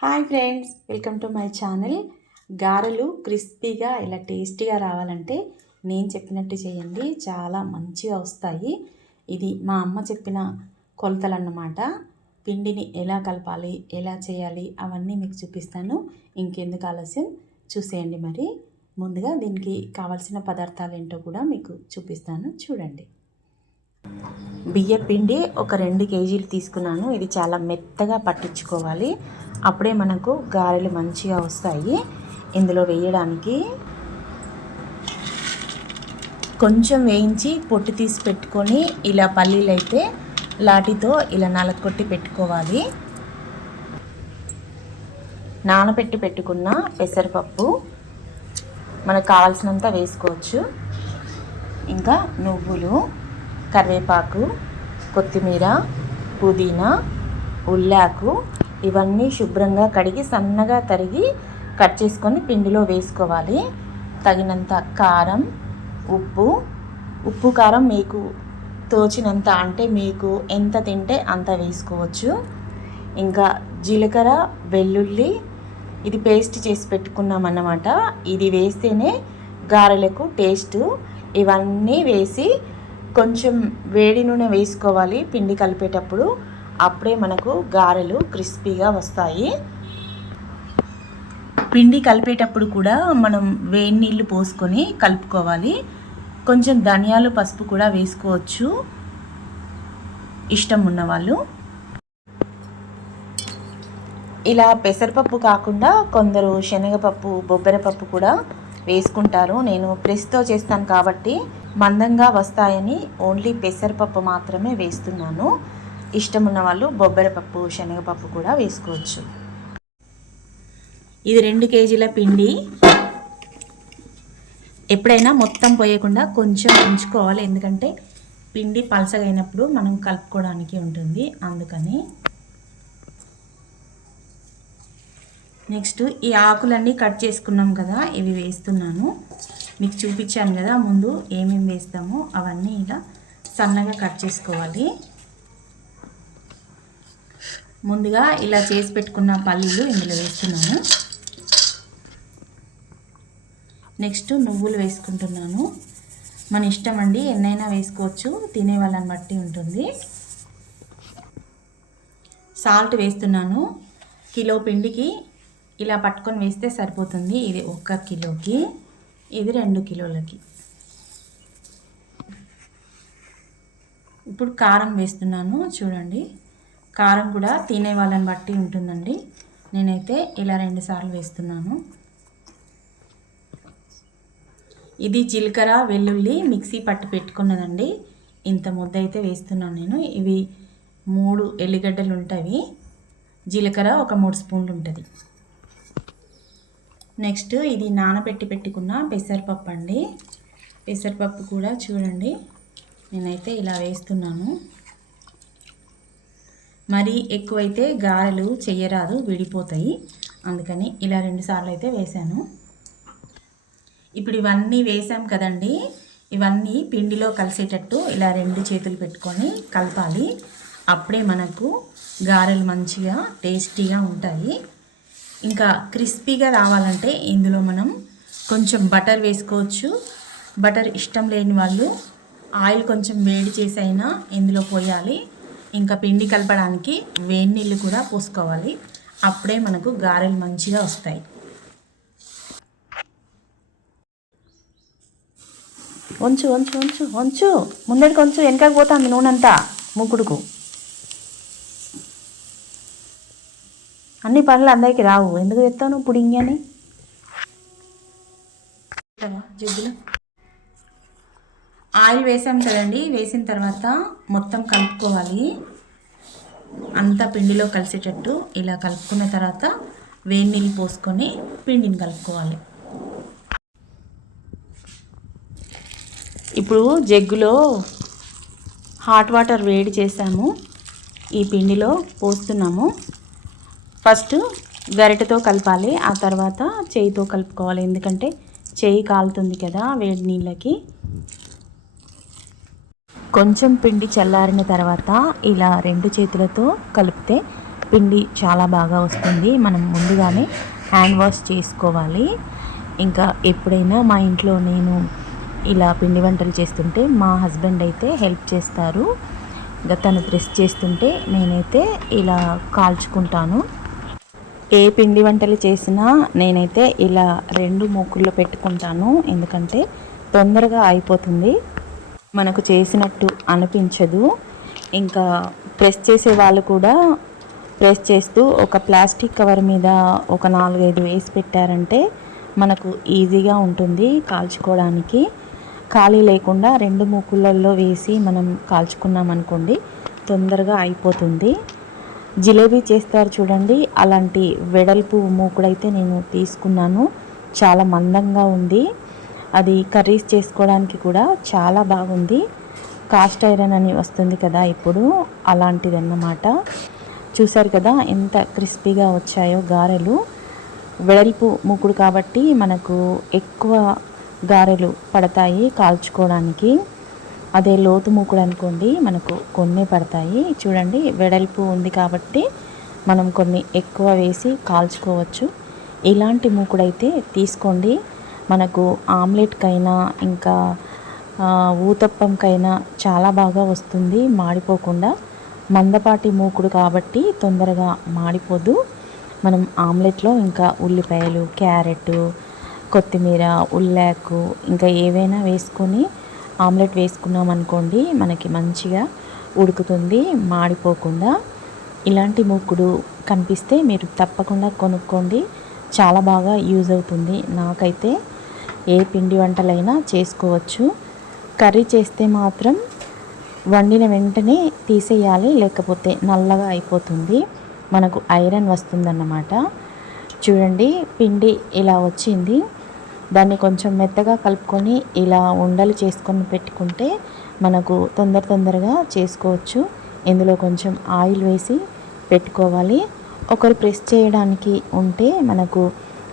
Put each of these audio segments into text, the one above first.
Hi friends, welcome to my channel. గారెలు క్రిస్పీగా ఇలా టేస్టీగా రావాలంటే నేను చెప్పినట్టు చేయండి, చాలా మంచిగా వస్తాయి. ఇది మా అమ్మ చెప్పిన కొలతలు అన్నమాట. పిండిని ఎలా కలపాలి, ఎలా చేయాలి అవన్నీ మీకు చూపిస్తాను. ఇంకెందుకు ఆలస్యం, చూసేయండి. మరి ముందుగా దీనికి కావాల్సిన పదార్థాలు ఏంటో కూడా మీకు చూపిస్తాను, చూడండి. బియ్య పిండి ఒక 2 కేజీలు తీసుకున్నాను. ఇది చాలా మెత్తగా పట్టించుకోవాలి, అప్పుడే మనకు గారెలు మంచిగా వస్తాయి. ఇందులో వేయడానికి కొంచెం వేయించి పొట్టు తీసి పెట్టుకొని ఇలా పల్లీలు అయితే లాటితో ఇలా నలకొట్టి పెట్టుకోవాలి. నానబెట్టి పెట్టుకున్న పెసరపప్పు మనకు కావాల్సినంత వేసుకోవచ్చు. ఇంకా నువ్వులు, కరివేపాకు, కొత్తిమీర, పుదీనా, ఉల్లాకు ఇవన్నీ శుభ్రంగా కడిగి సన్నగా తరిగి కట్ చేసుకొని పిండిలో వేసుకోవాలి. తగినంత కారం, ఉప్పు కారం మీకు తోచినంత, అంటే మీకు ఎంత తింటే అంత వేసుకోవచ్చు. ఇంకా జీలకర్ర, వెల్లుల్లి ఇది పేస్ట్ చేసి పెట్టుకున్నామన్నమాట. ఇది వేస్తేనే గారెలకు టేస్టు. ఇవన్నీ వేసి కొంచెం వేడి నూనె వేసుకోవాలి పిండి కలిపేటప్పుడు, అప్పుడే మనకు గారెలు క్రిస్పీగా వస్తాయి. పిండి కలిపేటప్పుడు కూడా మనం వేడి నీళ్ళు పోసుకొని కలుపుకోవాలి. కొంచెం ధనియాలు, పసుపు కూడా వేసుకోవచ్చు ఇష్టం ఉన్నవాళ్ళు. ఇలా పెసరపప్పు కాకుండా కొందరు శనగపప్పు, బొబ్బరపప్పు కూడా వేసుకుంటారు. నేను ప్రెస్తో చేస్తాను కాబట్టి మందంగా వస్తాయని ఓన్లీ పెసరపప్పు మాత్రమే వేస్తున్నాను. ఇష్టం ఉన్న వాళ్ళు బొబ్బరపప్పు, శనగపప్పు కూడా వేసుకోవచ్చు. ఇది 2 కేజీల పిండి. ఎప్పుడైనా మొత్తం పోయకుండా కొంచెం ఉంచుకోవాలి, ఎందుకంటే పిండి పలసగా అయినప్పుడు మనం కలుపుకోవడానికి ఉంటుంది, అందుకని. నెక్స్ట్ ఈ ఆకులన్నీ కట్ చేసుకున్నాం కదా, ఇవి వేస్తున్నాను. మీకు చూపించాను కదా ముందు ఏమేమి వేస్తామో, అవన్నీ ఇలా సన్నగా కట్ చేసుకోవాలి. ముందుగా ఇలా చేసి పెట్టుకున్న పల్లీలు ఇందులో వేస్తున్నాను. నెక్స్ట్ నువ్వులు వేసుకుంటున్నాను. మన ఇష్టం అండి, ఎన్నైనా వేసుకోవచ్చు, తినే వాళ్ళని బట్టి ఉంటుంది. సాల్ట్ వేస్తున్నాను. కిలో పిండికి ఇలా పట్టుకొని వేస్తే సరిపోతుంది. ఇది 1 కిలోకి, ఇది 2 కిలోలకి. ఇప్పుడు కారం వేస్తున్నాను. చూడండి, కారం కూడా తినే వాళ్ళని బట్టి ఉంటుందండి. నేనైతే ఇలా 2 సార్లు వేస్తున్నాను. ఇది జీలకర్ర, వెల్లుల్లి మిక్సీ పట్టి పెట్టుకున్నదండి. ఇంత ముద్ద అయితే వేస్తున్నాను నేను. ఇవి 3 ఎల్లిగడ్డలు ఉంటాయి. జీలకర్ర ఒక 3 స్పూన్లు ఉంటుంది. నెక్స్ట్ ఇది నానబెట్టి పెట్టుకున్న పెసరపప్పు అండి. పెసరపప్పు కూడా చూడండి, నేనైతే ఇలా వేస్తున్నాను. మరీ ఎక్కువైతే గారెలు చెయ్యరాదు, విడిపోతాయి, అందుకని ఇలా 2 సార్లు అయితే వేసాను. ఇప్పుడు ఇవన్నీ వేసాం కదండి, ఇవన్నీ పిండిలో కలిసేటట్టు ఇలా 2 చేతులు పెట్టుకొని కలపాలి. అప్పుడే మనకు గారెలు మంచిగా టేస్టీగా ఉంటాయి. ఇంకా క్రిస్పీగా రావాలంటే ఇందులో మనం కొంచెం బటర్ వేసుకోవచ్చు. బటర్ ఇష్టం లేని వాళ్ళు ఆయిల్ కొంచెం వేడి చేసి అయినా ఇందులో పోయాలి. ఇంకా పిండి కలపడానికి వేడి నీళ్ళు కూడా పోసుకోవాలి, అప్పుడే మనకు గారెలు మంచిగా వస్తాయి. వంచు వంచు వంచు వంచు, ముందడికి వంచు, వెనకకి పోతుంది నూనెంతా ముగ్గుడుకు. అన్ని పనులు అందరికి రావు, ఎందుకు తెస్తాను పుడింగి అని. జగ్గులు ఆయిల్ వేసాం కదండి, వేసిన తర్వాత మొత్తం కలుపుకోవాలి. అంతా పిండిలో కలిసేటట్టు ఇలా కలుపుకున్న తర్వాత వేడి నీళ్ళు పోసుకొని పిండిని కలుపుకోవాలి. ఇప్పుడు జగ్గులో హాట్ వాటర్ వేడి చేసాము, ఈ పిండిలో పోస్తున్నాము. ఫస్ట్ గరిటెతో కలపాలి, ఆ తర్వాత చేయితో కలుపుకోవాలి, ఎందుకంటే చేయి కాలుతుంది కదా వేడి నీళ్ళకి. కొంచెం పిండి చల్లారిన తర్వాత ఇలా 2 చేతులతో కలిపితే పిండి చాలా బాగా వస్తుంది. మనం ముందుగానే హ్యాండ్ వాష్ చేసుకోవాలి. ఇంకా ఎప్పుడైనా మా ఇంట్లో నేను ఇలా పిండి వంటలు చేస్తుంటే మా హస్బెండ్ అయితే హెల్ప్ చేస్తారు. ఇంకా తను ప్రెస్ చేస్తుంటే నేనైతే ఇలా కాల్చుకుంటాను. ఏ పిండి వంటలు చేసినా నేనైతే ఇలా 2 మూకుల్లో పెట్టుకుంటాను. ఎందుకంటే తొందరగా అయిపోతుంది, మనకు చేసినట్టు అనిపించదు. ఇంకా ప్రెస్ చేసే వాళ్ళు కూడా ప్రెస్ చేస్తూ ఒక ప్లాస్టిక్ కవర్ మీద ఒక 4-5 వేసి పెట్టారంటే మనకు ఈజీగా ఉంటుంది కాల్చుకోవడానికి. ఖాళీ లేకుండా 2 మూకులలో వేసి మనం కాల్చుకున్నాం అనుకోండి తొందరగా అయిపోతుంది. జిలేబీ చేస్తారు చూడండి, అలాంటి వెడల్పు మూకుడైతే నేను తీసుకున్నాను. చాలా మందంగా ఉంది. అది కర్రీస్ చేసుకోవడానికి కూడా చాలా బాగుంది. కాస్ట్ ఐరన్ అని వస్తుంది కదా ఇప్పుడు, అలాంటిదన్నమాట. చూసారు కదా ఎంత క్రిస్పీగా వచ్చాయో గారెలు. వెడల్పు మూకుడు కాబట్టి మనకు ఎక్కువ గారెలు పడతాయి కాల్చుకోవడానికి. అదే లోతు మూకుడు అనుకోండి మనకు కొన్ని పడతాయి. చూడండి వెడల్పు ఉంది కాబట్టి మనం కొన్ని ఎక్కువ వేసి కాల్చుకోవచ్చు. ఇలాంటి మూకుడైతే తీసుకోండి. మనకు ఆమ్లెట్కైనా ఇంకా ఊతప్పంకైనా చాలా బాగా వస్తుంది మాడిపోకుండా. మందపాటి మూకుడు కాబట్టి తొందరగా మాడిపోదు. మనం ఆమ్లెట్లో ఇంకా ఉల్లిపాయలు, క్యారెట్, కొత్తిమీర, ఉల్లాకు ఇంకా ఏవైనా వేసుకొని ఆమ్లెట్ వేసుకున్నాం అనుకోండి మనకి మంచిగా ఉడుకుతుంది మాడిపోకుండా. ఇలాంటి మూకుడు కనిపిస్తే మీరు తప్పకుండా కొనుక్కోండి, చాలా బాగా యూజ్ అవుతుంది. నాకైతే ఏ పిండి వంటలైనా చేసుకోవచ్చు. కర్రీ చేస్తే మాత్రం వండిన వెంటనే తీసేయాలి, లేకపోతే నల్లగా అయిపోతుంది, మనకు ఐరన్ వస్తుందన్నమాట. చూడండి పిండి ఇలా వచ్చింది. దాన్ని కొంచెం మెత్తగా కలుపుకొని ఇలా ఉండలు చేసుకొని పెట్టుకుంటే మనకు తొందరగా చేసుకోవచ్చు. ఇందులో కొంచెం ఆయిల్ వేసి పెట్టుకోవాలి. ఒకరు ప్రెస్ చేయడానికి ఉంటే మనకు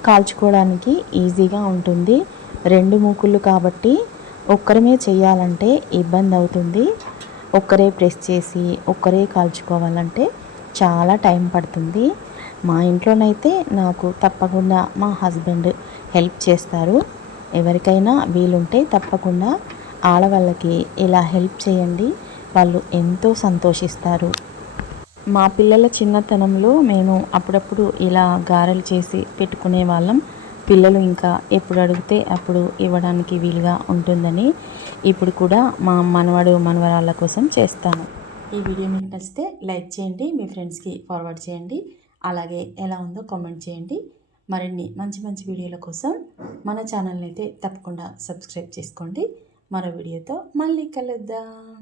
కాల్చుకోవడానికి ఈజీగా ఉంటుంది. 2 మూకుళ్ళు కాబట్టి ఒక్కరమే చేయాలంటే ఇబ్బంది అవుతుంది. ఒక్కరే ప్రెస్ చేసి ఒక్కరే కాల్చుకోవాలంటే చాలా టైం పడుతుంది. మా ఇంట్లోనైతే నాకు తప్పకుండా మా హస్బెండ్ హెల్ప్ చేస్తారు. ఎవరికైనా వీలుంటే తప్పకుండా ఆడవాళ్ళకి ఇలా హెల్ప్ చేయండి, వాళ్ళు ఎంతో సంతోషిస్తారు. మా పిల్లల చిన్నతనంలో మేము అప్పుడప్పుడు ఇలా గారెలు చేసి పెట్టుకునే వాళ్ళం. పిల్లలు ఇంకా ఎప్పుడు అడిగితే అప్పుడు ఇవ్వడానికి వీలుగా ఉంటుందని ఇప్పుడు కూడా మా మనవడు మనవరాళ్ళ కోసం చేస్తాను. ఈ వీడియో మీకు నచ్చితే లైక్ చేయండి, మీ ఫ్రెండ్స్కి ఫార్వర్డ్ చేయండి. అలాగే ఎలా ఉందో కామెంట్ చేయండి. మరిన్ని మంచి మంచి వీడియోల కోసం మన ఛానల్ని అయితే తప్పకుండా సబ్స్క్రైబ్ చేసుకోండి. మరో వీడియోతో మళ్ళీ కలుద్దాం.